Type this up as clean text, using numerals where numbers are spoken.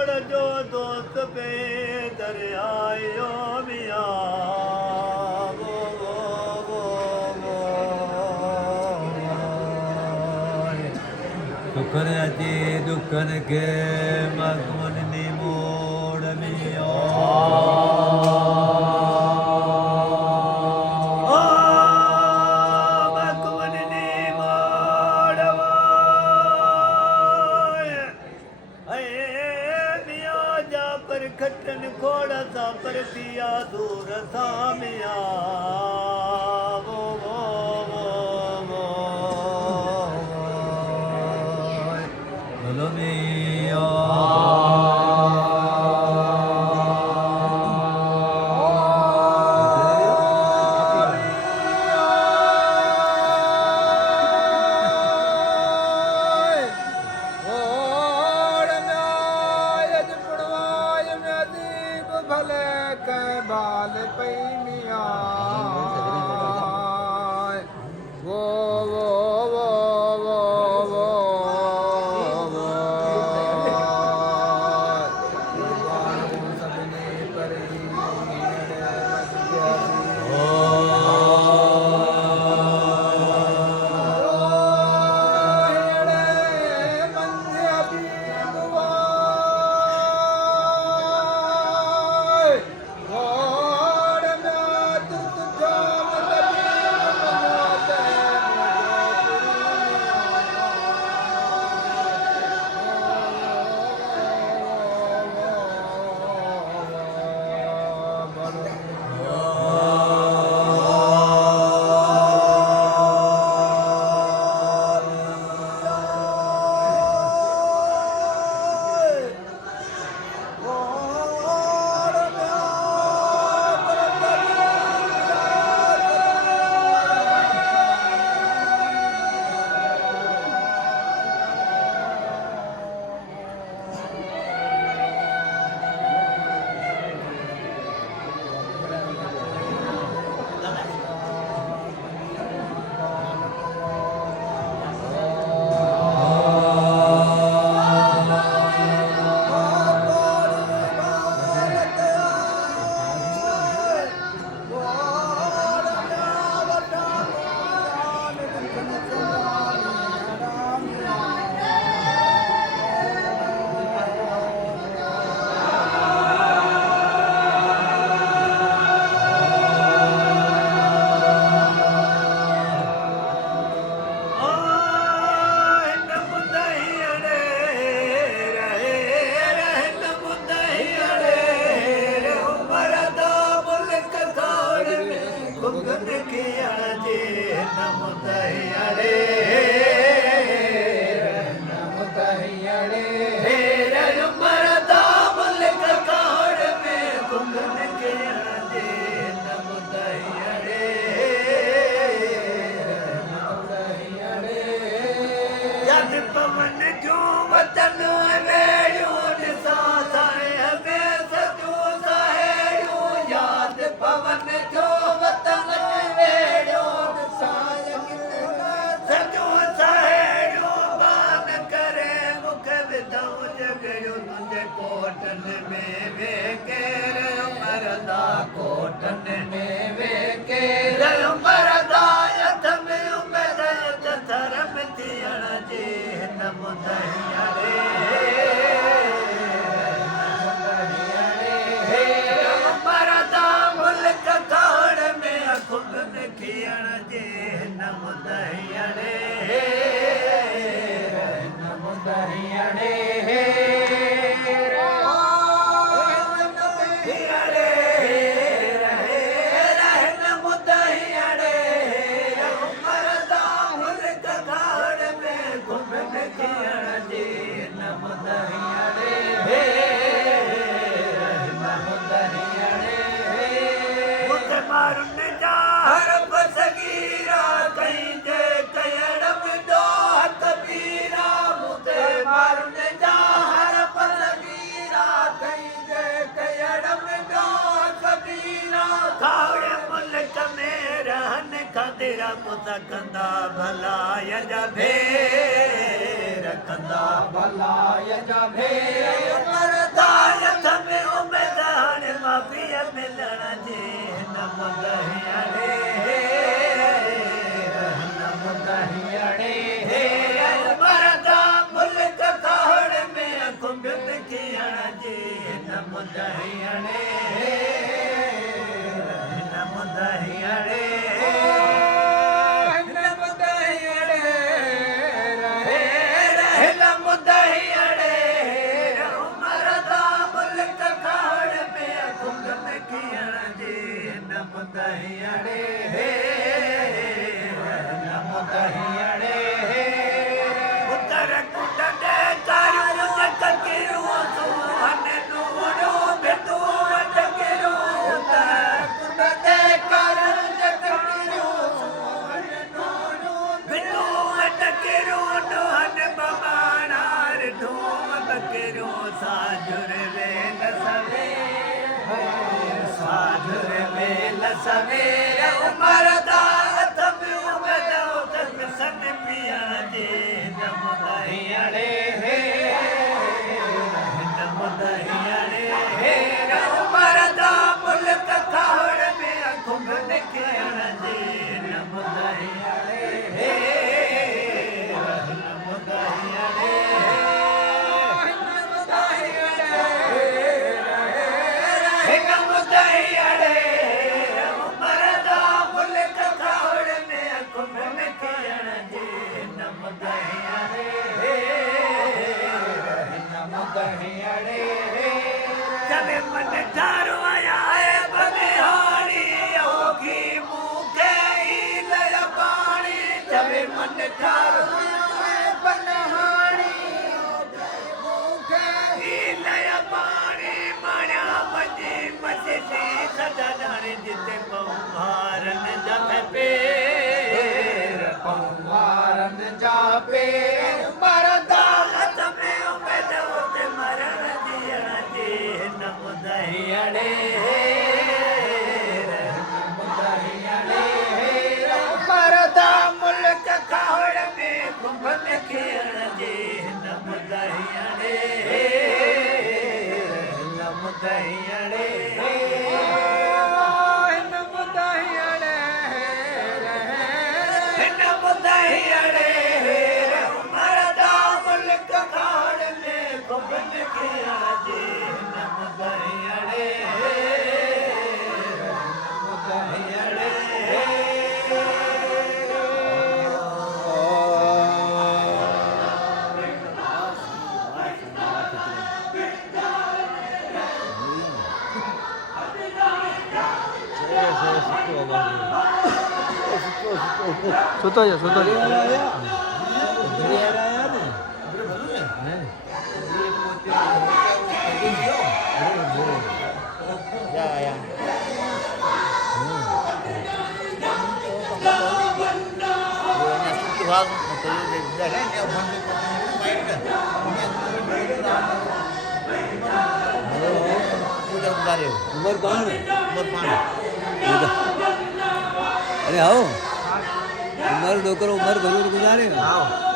मोड़ जो दोस्त पे दरियायो मिया दुखन अची दुखन के मगमन नी मोड़ मिया खटन खोड़ा सा पर पिया दूर था मिया बोलो मिया बाल पई मिया वो वो वो वो वो सबने परी कोटन में वे केर मरदा कोटन में वे केर मरदा यथ में उमर धर्म थियण जे न ॿुधाइया रे मरदा मुल्क खाड़ में खुगन खियण जे न ॿुधाइया रे न ॿुधाइया रे तेरा पुता कंदा भला यजा भेर कंदा भला यजा भेर दहियाणे नम दहियाणे नम दहियाणे नम दहियाणे उमर दा मुल्क खाड़ में खुंग में खियण जी नम दहियाणे नम दहियाणे उतर कुट दे करू जकिरू सुहन नूरो बेटू जकिरू उतर कुट दे करू जकिरू सुहन नूरो बेटू जकिरू नूहन बमानार धूम बकिरू साजुर वेल सवे साजुर वेल सवे उमर दा तब उमदो तक सन पिया दे नम दहियाणे नम दहियाणे उमर दा मुल्क खाड़ में खुंग निकरण दे नम दहियाणे नम दहियाणे नम दहियाणे नम दहियाणे उमर दा मुल्क खाड़ में खुंग निकरण दे नम दहियाणे नम दहियाणे जब मन ठारो आया है बनिहारी होगी मुखे लय पानी जब मन ठारो आया है बनिहारी मुखे लय पानी माया मजी मजी सदन जिते पौहारन जब पेर पौहारन जा पेर मरदा तमे उमेदो ते मरण दियण दे नम दहियाणे नम दहियाणे मरदा मुल्क खाड़ में खुंभ में खियण दे नम दहियाणे नम दहियाणे नम दहियाणे नम दहियाणे मरदा मुल्क खाड़ में खुंभ में खियण दे नम दहियाणे नम दहियाणे સુતો છે સુતો છે उमर कौन है अरे आओ उमर डोकर उमर भरूर गुजारे આવો